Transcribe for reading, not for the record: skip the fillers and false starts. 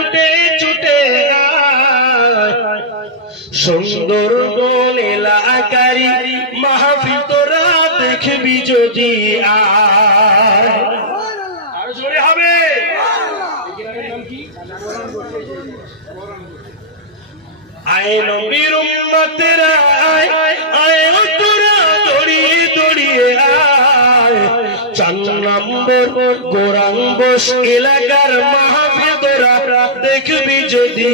ছুটে ছুটে সুন্দরবন এলাকারি মাহফিল তোরা দেখবি যদি আর জোরে হবে। আয় নবীর উম্মতেরা আয় আয় তোরা দড়িয়ে দড়িয়ে আয় 4 নম্বর গোরাঙ্গস এলাকার মাহফিল তোরা দেখবি যদি